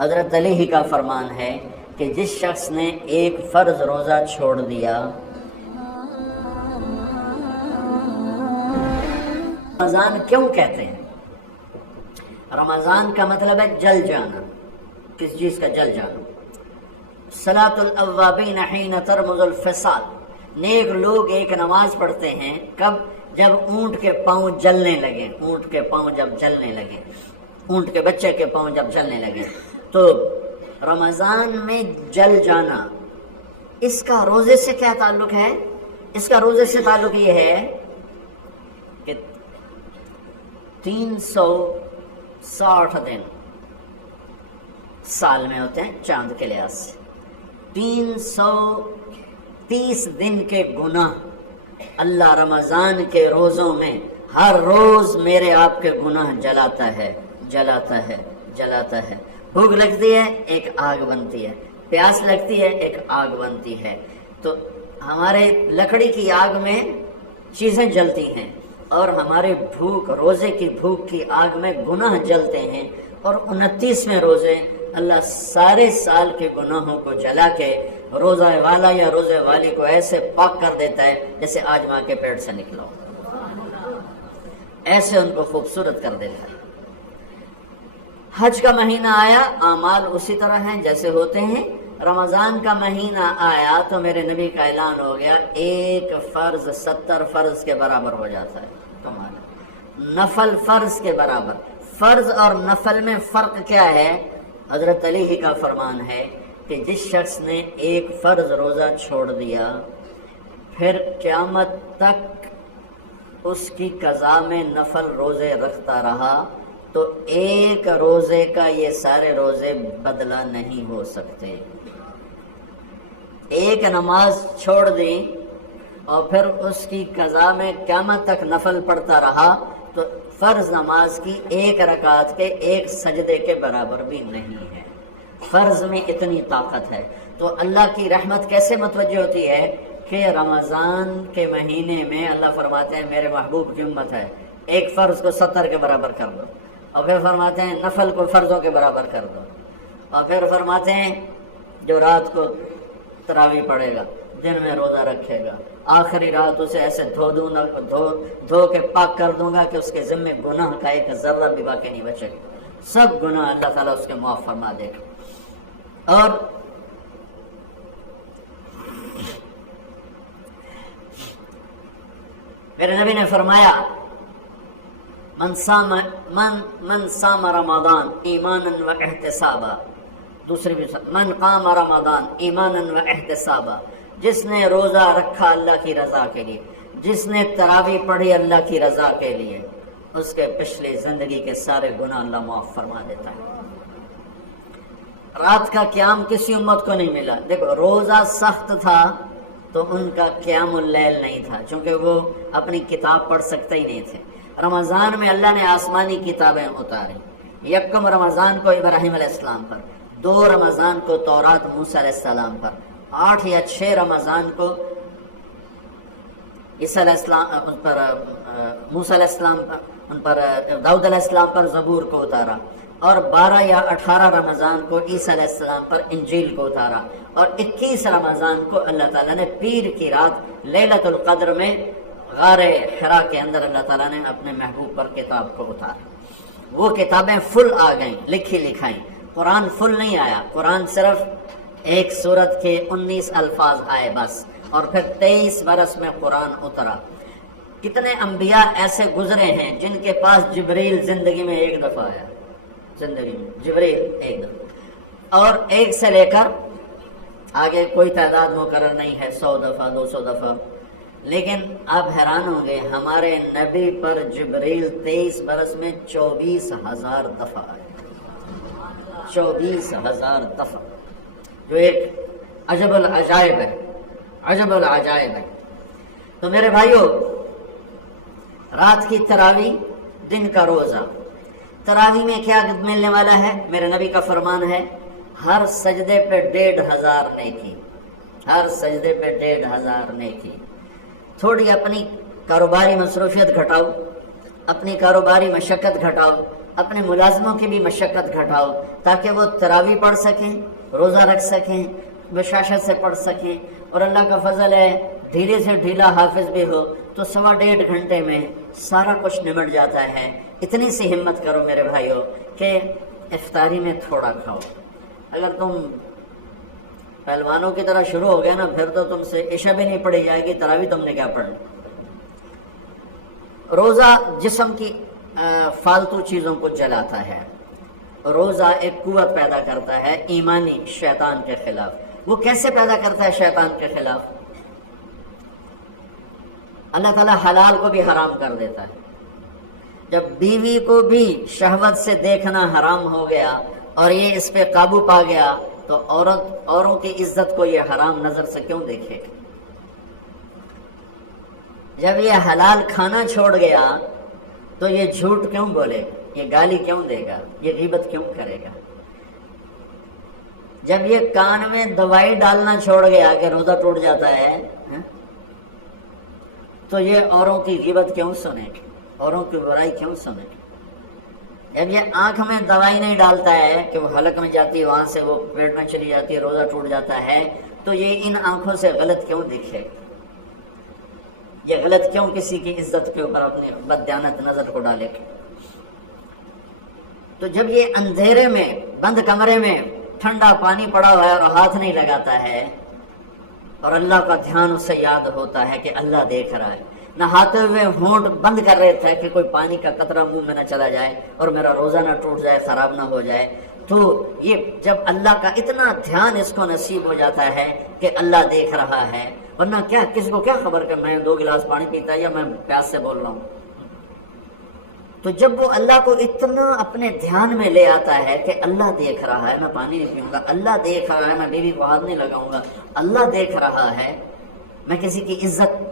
حضرت علی ہی کا فرمان ہے کہ جس شخص نے ایک فرض روزہ چھوڑ دیا، رمضان کیوں کہتے ہیں؟ رمضان کا مطلب ہے جل جانا، کس چیز کا جل جانا؟ صلاۃ الاوابین حین ترمز الفصال، نیک لوگ ایک نماز پڑھتے ہیں کب؟ جب اونٹ کے پاؤں جلنے لگے، اونٹ کے پاؤں جب جلنے لگے، اونٹ کے بچے کے پاؤں جب جلنے لگے۔ تو رمضان میں جل جانا، اس کا روزے سے کیا تعلق ہے؟ اس کا روزے سے تعلق یہ ہے کہ 360 دن سال میں ہوتے ہیں چاند کے لحاظ سے، 330 دن کے گناہ اللہ رمضان کے روزوں میں ہر روز میرے آپ کے گناہ جلاتا ہے، جلاتا ہے، جلاتا ہے۔ بھوک لگتی ہے ایک آگ بنتی ہے، پیاس لگتی ہے ایک آگ بنتی ہے، تو ہمارے لکڑی کی آگ میں چیزیں جلتی ہیں اور ہمارے بھوک، روزے کی بھوک کی آگ میں گناہ جلتے ہیں، اور 29ویں روزے اللہ سارے سال کے گناہوں کو جلا کے روزہ والا یا روزے والی کو ایسے پاک کر دیتا ہے جیسے آج ماں کے پیٹ سے نکلا ہو، ایسے ان کو خوبصورت کر دیتا ہے۔ حج کا مہینہ آیا، اعمال اسی طرح ہیں جیسے ہوتے ہیں۔ رمضان کا مہینہ آیا تو میرے نبی کا اعلان ہو گیا، ایک فرض 70 فرض کے برابر ہو جاتا ہے تمہارا، نفل فرض کے برابر۔ فرض اور نفل میں فرق کیا ہے؟ حضرت علی ہی کا فرمان ہے کہ جس شخص نے ایک فرض روزہ چھوڑ دیا، پھر قیامت تک اس کی قضا میں نفل روزے رکھتا رہا، تو ایک روزے کا یہ سارے روزے بدلہ نہیں ہو سکتے۔ ایک نماز چھوڑ دی اور پھر اس کی قضا میں قیامت تک نفل پڑھتا رہا، تو فرض نماز کی ایک رکعت کے ایک سجدے کے برابر بھی نہیں ہے۔ فرض میں اتنی طاقت ہے۔ تو اللہ کی رحمت کیسے متوجہ ہوتی ہے کہ رمضان کے مہینے میں اللہ فرماتے ہیں میرے محبوب کی امت ہے، ایک فرض کو 70 کے برابر کر دو، اور پھر فرماتے ہیں نفل کو فرضوں کے برابر کر دو، اور پھر فرماتے ہیں جو رات کو تراویح پڑھے گا، دن میں روزہ رکھے گا، آخری رات اسے ایسے دھو کے پاک کر دوں گا کہ اس کے ذمے گناہ کا ایک ذرہ بھی باقی نہیں بچے گا، سب گناہ اللہ تعالیٰ اس کے معاف فرما دے گا۔ اور میرے نبی نے فرمایا من صام رمضان ایمانا و احتسابا، دوسری بھی من قام رمضان ایمانا و احتسابا، جس نے روزہ رکھا اللہ کی رضا کے لیے، جس نے تراویح پڑھی اللہ کی رضا کے لیے، اس کے پچھلی زندگی کے سارے گناہ اللہ معاف فرما دیتا ہے۔ رات کا قیام کسی امت کو نہیں ملا۔ دیکھو روزہ سخت تھا تو ان کا قیام اللیل نہیں تھا، چونکہ وہ اپنی کتاب پڑھ سکتے ہی نہیں تھے۔ رمضان میں اللہ نے آسمانی کتابیں اتاری، یکم رمضان کو ابراہیم علیہ السلام پر، 2 رمضان کو تورات موسیٰ علیہ السلام پر، 8 یا 6 رمضان کو عیسیٰ علیہ السلام پر، موسیٰ علیہ السلام پر، ان پر داؤد علیہ السلام پر زبور کو اتارا، اور 12 یا 18 رمضان کو عیسیٰ علیہ السلام پر انجیل کو اتارا، اور 21 رمضان کو اللہ تعالیٰ نے پیر کی رات لیلۃ القدر میں غار حرا کے اندر اللہ تعالیٰ نے اپنے محبوب پر کتاب کو اتارا۔ وہ کتابیں فل آ گئیں، لکھی لکھائیں۔ قرآن فل نہیں آیا، قرآن صرف ایک سورت کے 19 الفاظ آئے بس، اور پھر 23 برس میں قرآن اترا۔ کتنے انبیاء ایسے گزرے ہیں جن کے پاس جبریل زندگی میں ایک دفعہ آیا، زندگی میں جبریل ایک دفعہ، اور ایک سے لے کر آگے کوئی تعداد مقرر نہیں ہے، 100 دفعہ 200 دفعہ، لیکن آپ حیران ہوں گے ہمارے نبی پر جبریل 23 برس میں 24,000 دفعہ آئے، 24,000 دفعہ، جو ایک عجب العجائب ہے، عجب العجائب ہے۔ تو میرے بھائیوں، رات کی تراویح، دن کا روزہ، تراویح میں کیا ملنے والا ہے؟ میرے نبی کا فرمان ہے ہر سجدے پہ 1,500 نیکی، ہر سجدے پہ 1,500 نیکی۔ تھوڑی اپنی کاروباری مصروفیت گھٹاؤ، اپنی کاروباری مشقت گھٹاؤ، اپنے ملازموں کی بھی مشقت گھٹاؤ تاکہ وہ تراویح پڑھ سکیں، روزہ رکھ سکیں، بشاشت سے پڑھ سکیں، اور اللہ کا فضل ہے دھیرے سے ڈھیلا حافظ بھی ہو تو 1.5 گھنٹے میں سارا کچھ نمٹ جاتا ہے۔ اتنی سی ہمت کرو میرے بھائیوں کہ افطاری میں تھوڑا کھاؤ۔ اگر تم پہلوانوں کی طرح شروع ہو گئے نا، پھر تو تم سے عشاء بھی نہیں پڑھی جائے گی، تراویح تم نے کیا پڑھنی۔ روزہ جسم کی فالتو چیزوں کو جلاتا ہے، روزہ ایک قوت پیدا کرتا ہے ایمانی شیطان کے خلاف۔ وہ کیسے پیدا کرتا ہے شیطان کے خلاف؟ اللہ تعالیٰ حلال کو بھی حرام کر دیتا ہے۔ جب بیوی کو بھی شہوت سے دیکھنا حرام ہو گیا اور یہ اس پہ قابو پا گیا تو اوروں کی عزت کو یہ حرام نظر سے کیوں دیکھے گا؟ جب یہ حلال کھانا چھوڑ گیا تو یہ جھوٹ کیوں بولے گا، یہ گالی کیوں دے گا، یہ غیبت کیوں کرے گا؟ جب یہ کان میں دوائی ڈالنا چھوڑ گیا کہ روزہ ٹوٹ جاتا ہے تو یہ اوروں کی غیبت کیوں سنے گا، اوروں کی برائی کیوں سنے گا؟ جب یہ آنکھ میں دوائی نہیں ڈالتا ہے کہ وہ حلق میں جاتی ہے، وہاں سے وہ پیٹ میں چلی جاتی ہے، روزہ ٹوٹ جاتا ہے، تو یہ ان آنکھوں سے غلط کیوں دکھے گا؟ یہ غلط کیوں کسی کی عزت کے اوپر اپنی بددیانت نظر کو ڈالے گا؟ تو جب یہ اندھیرے میں بند کمرے میں ٹھنڈا پانی پڑا ہوا ہے اور ہاتھ نہیں لگاتا ہے اور اللہ کا دھیان اس سے یاد ہوتا ہے کہ اللہ دیکھ رہا ہے، نہاتے ہوئے ہونٹ بند کر رہے تھے کہ کوئی پانی کا قطرہ منہ میں نہ چلا جائے اور میرا روزہ نہ ٹوٹ جائے، خراب نہ ہو جائے، تو یہ جب اللہ کا اتنا دھیان اس کو نصیب ہو جاتا ہے کہ اللہ دیکھ رہا ہے، ورنہ کیا کسی کو کیا خبر کہ میں 2 گلاس پانی پیتا ہے یا میں پیاس سے بول رہا ہوں۔ تو جب وہ اللہ کو اتنا اپنے دھیان میں لے آتا ہے کہ اللہ دیکھ رہا ہے، میں پانی نہیں پیوں گا، اللہ دیکھ رہا ہے، میں بیوی کو ہاتھ نہیں لگاؤں گا، اللہ دیکھ رہا ہے، میں کسی کی عزت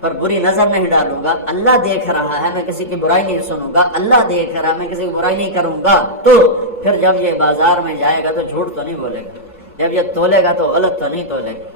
پر بری نظر نہیں ڈالوں گا، اللہ دیکھ رہا ہے، میں کسی کی برائی نہیں سنوں گا، اللہ دیکھ رہا ہے، میں کسی کی برائی نہیں کروں گا، تو پھر جب یہ بازار میں جائے گا تو جھوٹ تو نہیں بولے گا، جب یہ تولے گا تو غلط تو نہیں تولے گا۔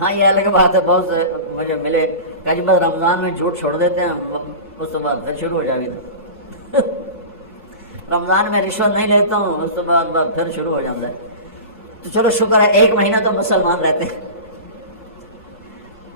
ہاں یہ الگ بات ہے، بہت سے مجھے ملے کہ بس رمضان میں جھوٹ چھوڑ دیتے ہیں، اس کے بعد پھر شروع ہو جائے گا۔ رمضان میں رشوت نہیں لیتا ہوں، اس کے بعد پھر شروع ہو جاتا ہے۔ تو چلو شکر ہے 1 مہینہ تو مسلمان رہتے ہیں۔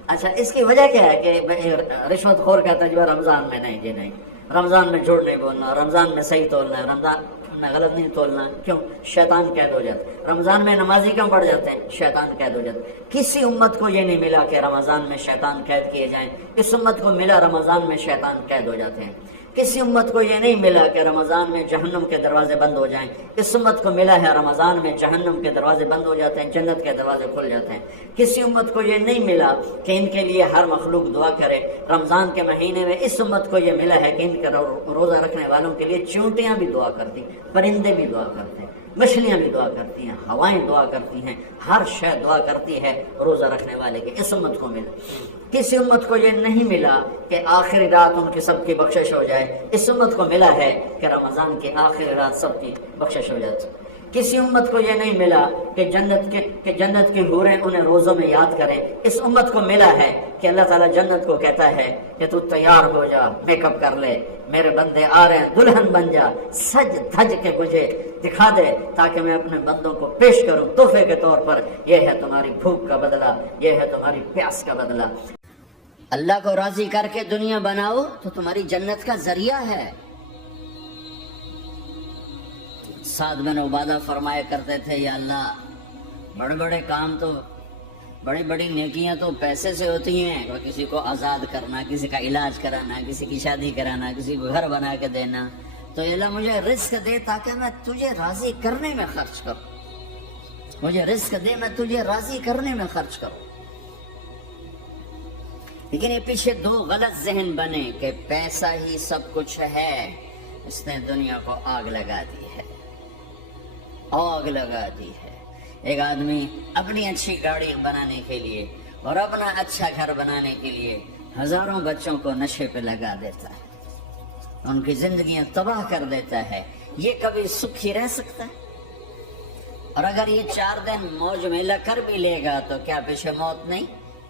اچھا اس کی وجہ کیا ہے کہ رشوت خور کہتا ہے جی رمضان میں نہیں، جی نہیں، رمضان میں جھوٹ نہیں بولنا، رمضان میں صحیح تولنا ہے، رمضان میں غلط نہیں تولنا۔ کیوں؟ شیطان قید ہو جاتا ہے۔ رمضان میں نمازی کیوں پڑھ جاتے ہیں؟ شیطان قید ہو جاتا ہے۔ کسی امت کو یہ نہیں ملا کہ رمضان میں شیطان قید کیے جائیں، اس امت کو ملا رمضان میں شیطان قید ہو جاتے ہیں۔ کسی امت کو یہ نہیں ملا کہ رمضان میں جہنم کے دروازے بند ہو جائیں، اس امت کو ملا ہے رمضان میں جہنم کے دروازے بند ہو جاتے ہیں، جنت کے دروازے کھل جاتے ہیں۔ کسی امت کو یہ نہیں ملا کہ ان کے لیے ہر مخلوق دعا کرے، رمضان کے مہینے میں اس امت کو یہ ملا ہے کہ ان کے روزہ رکھنے والوں کے لیے چونٹیاں بھی دعا کرتی، پرندے بھی دعا کرتے ہیں، مچھلیاں بھی دعا کرتی ہیں، ہوائیں دعا کرتی ہیں، ہر شے دعا کرتی ہے روزہ رکھنے والے کے۔ اس امت کو ملا۔ کسی امت کو یہ نہیں ملا کہ آخری رات ان کی سب کی بخشش ہو جائے، اس امت کو ملا ہے کہ رمضان کی آخری رات سب کی بخشش ہو جاتی۔ کسی امت کو یہ نہیں ملا کہ جنت کی حوریں انہیں روزوں میں یاد کریں، اس امت کو ملا ہے کہ اللہ تعالیٰ جنت کو کہتا ہے کہ تو تیار ہو جا، میک اپ کر لے، میرے بندے آ رہے ہیں، دلہن بن جا، سج دھج کے مجھے دکھا دے تاکہ میں اپنے بندوں کو پیش کروں تحفے کے طور پر۔ یہ ہے تمہاری بھوک کا بدلہ، یہ ہے تمہاری پیاس کا بدلہ۔ اللہ کو راضی کر کے دنیا بناؤ تو تمہاری جنت کا ذریعہ ہے۔ سعد بن عبادہ فرمایا کرتے تھے یا اللہ بڑے بڑے کام تو، بڑی بڑی نیکیاں تو پیسے سے ہوتی ہیں، کسی کو آزاد کرنا، کسی کا علاج کرانا، کسی کی شادی کرانا، کسی کو گھر بنا کے دینا، تو اللہ مجھے رزق دے تاکہ میں تجھے راضی کرنے میں خرچ کروں، مجھے رزق دے میں تجھے راضی کرنے میں خرچ کروں۔ لیکن یہ پیچھے 2 غلط ذہن بنے کہ پیسہ ہی سب کچھ ہے، اس نے دنیا کو آگ لگا دی ہے، آگ لگا دی ہے۔ ایک آدمی اپنی اچھی گاڑی بنانے کے لیے اور اپنا اچھا گھر بنانے کے لیے ہزاروں بچوں کو نشے پہ لگا دیتا ہے، ان کی زندگیاں تباہ کر دیتا ہے۔ یہ کبھی سکھی رہ سکتا ہے؟ اور اگر یہ 4 دن موج میلہ کر بھی لے گا تو کیا پیچھے موت نہیں؟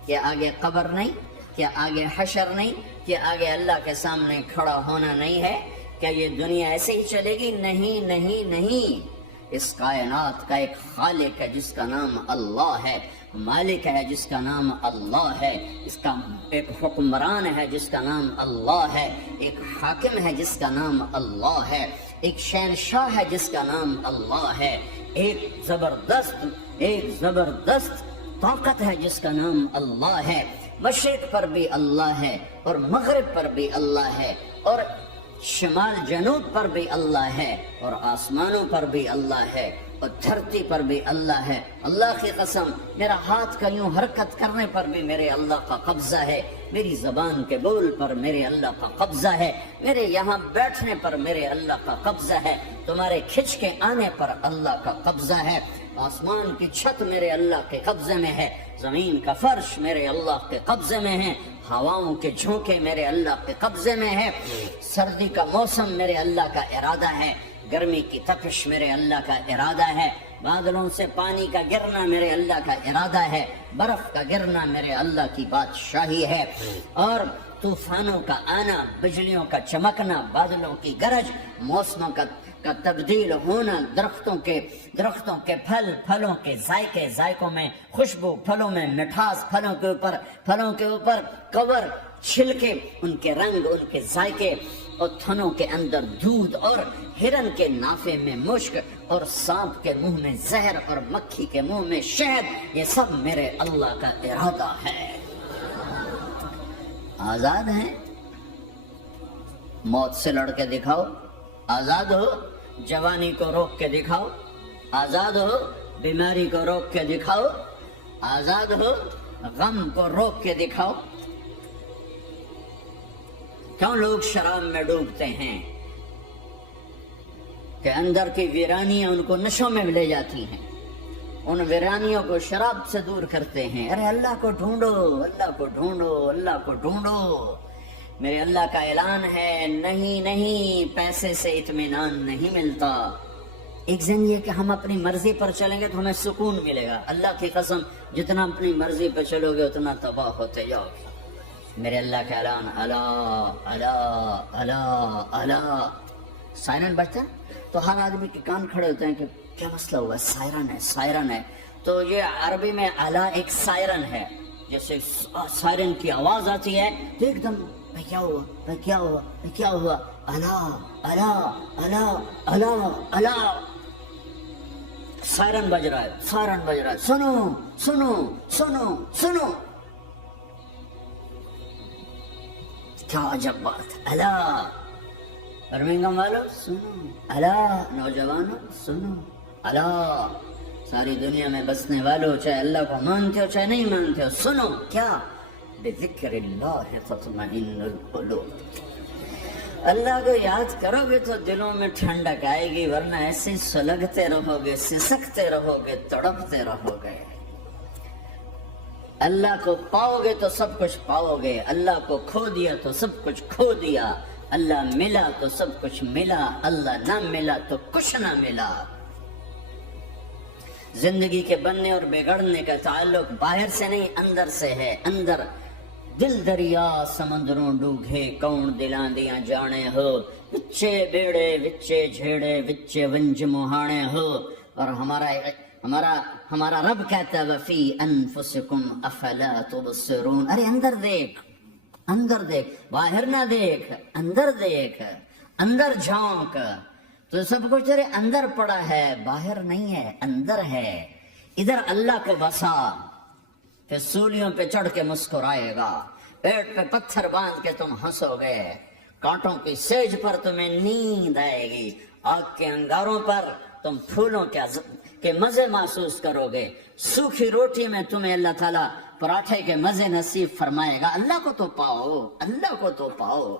کیا آگے قبر نہیں؟ کیا آگے حشر نہیں؟ کیا آگے اللہ کے سامنے کھڑا ہونا نہیں ہے؟ کیا یہ دنیا ایسے ہی چلے گی؟ نہیں نہیں نہیں، اس کائنات کا ایک خالق ہے جس کا نام اللہ ہے، مالک ہے جس کا نام اللہ ہے، اس کا ایک حکمران ہے جس کا نام اللہ ہے، ایک حاکم ہے جس کا نام اللہ ہے، ایک شہنشاہ ہے جس کا نام اللہ ہے، ایک زبردست طاقت ہے جس کا نام اللہ ہے، مشرق پر بھی اللہ ہے اور مغرب پر بھی اللہ ہے اور شمال جنوب پر بھی اللہ ہے اور آسمانوں پر بھی اللہ ہے اور دھرتی پر بھی اللہ ہے۔ اللہ کی قسم، میرا ہاتھ کا یوں حرکت کرنے پر بھی میرے اللہ کا قبضہ ہے، میری زبان کے بول پر میرے اللہ کا قبضہ ہے، میرے یہاں بیٹھنے پر میرے اللہ کا قبضہ ہے، تمہارے کھچ کے آنے پر اللہ کا قبضہ ہے، آسمان کی چھت میرے اللہ کے قبضے میں ہے، زمین کا فرش میرے اللہ کے قبضے میں ہے، ہواؤں کے جھونکے میرے اللہ کے قبضے میں ہے، سردی کا موسم میرے اللہ کا ارادہ ہے، گرمی کی تپش میرے اللہ کا ارادہ ہے، بادلوں سے پانی کا گرنا میرے اللہ کا ارادہ ہے، برف کا گرنا میرے اللہ کی بادشاہی ہے، اور طوفانوں کا آنا، بجلیوں کا چمکنا، بادلوں کی گرج، موسموں کا تبدیل ہونا، درختوں کے پھلوں کے ذائقوں میں خوشبو، پھلوں میں مٹھاس، پھلوں کے اوپر کور، چھلکے، ان کے رنگ، ان کے ذائقے، اور تھنوں کے اندر دودھ، اور ہرن کے نافے میں مشک، اور سانپ کے منہ میں زہر، اور مکھی کے منہ میں شہد، یہ سب میرے اللہ کا ارادہ ہے۔ آزاد ہیں؟ موت سے لڑ کے دکھاؤ، آزاد ہو؟ جوانی کو روک کے دکھاؤ، آزاد ہو؟ بیماری کو روک کے دکھاؤ، آزاد ہو؟ غم کو روک کے دکھاؤ۔ کیوں لوگ شراب میں ڈوبتے ہیں؟ کہ اندر کی ویرانیاں ان کو نشوں میں لے جاتی ہیں، ان ویرانیوں کو شراب سے دور کرتے ہیں۔ ارے اللہ کو ڈھونڈو، اللہ کو ڈھونڈو، اللہ کو ڈھونڈو۔ میرے اللہ کا اعلان ہے، نہیں پیسے سے اطمینان نہیں ملتا۔ ایک ذہن یہ کہ ہم اپنی مرضی پر چلیں گے تو ہمیں سکون ملے گا۔ اللہ کی قسم، جتنا اپنی مرضی پہ چلو گے اتنا تباہ ہوتے جاؤ گے۔ میرے اللہ کا اعلان، الا الا الا الا، سائرن بجتا ہے تو ہر آدمی کے کان کھڑے ہوتے ہیں کہ کیا مسئلہ ہوا؟ سائرن ہے۔ تو یہ عربی میں الا ایک سائرن ہے، جیسے سائرن کی آواز آتی ہے تو ایک دم کیا ہوا؟ الا الا الا الا الا، سائرن بج رہا ہے، سنو سنو سنو سنو۔ کیا عجب بات ہے! الا برمنگھم والو سنو، الا نوجوانوں سنو، الا ساری دنیا میں بسنے والوں، چاہے اللہ کو مانتے ہو چاہے نہیں مانتے ہو، سنو۔ کیا؟ بذکر اللہ تطمئن القلوب، اللہ کو یاد کرو گے تو دلوں میں ٹھنڈک آئے گی، ورنہ ایسے سلگتے رہو گے، سسکتے رہو گے، تڑپتے رہو گے۔ اللہ کو پاؤ گے تو سب کچھ پاؤ گے، اللہ کو کھو دیا تو سب کچھ کھو دیا، اللہ ملا تو سب کچھ ملا، اللہ نہ ملا تو کچھ نہ ملا۔ زندگی کے بننے اور بگڑنے کا تعلق باہر سے نہیں اندر سے ہے۔ اندر دل دریا سمندروں ڈوگے، کون دلاں دیاں جانے ہو، وچے بیڑے وچے جھیڑے وچے ونج مہانے ہو۔ اور ہمارا رب کہتا ہے وفی انفسکم افلا تبصرون، ارے اندر دیکھ، باہر نہ دیکھ، اندر دیکھ، اندر جھانک، تو سب کچھ تیرے اندر پڑا ہے، باہر نہیں ہے، اندر ہے۔ ادھر اللہ کو بسا، پھر سولیوں پہ چڑھ کے مسکرائے گا، پیٹ پہ پتھر باندھ کے تم ہنسو گے، کانٹوں کی سیج پر تمہیں نیند آئے گی، آگ کے انگاروں پر تم پھولوں کے مزے محسوس کرو گے، سوکھی روٹی میں تمہیں اللہ تعالیٰ پراٹھے کے مزے نصیب فرمائے گا۔ اللہ کو تو پاؤ، اللہ کو تو پاؤ۔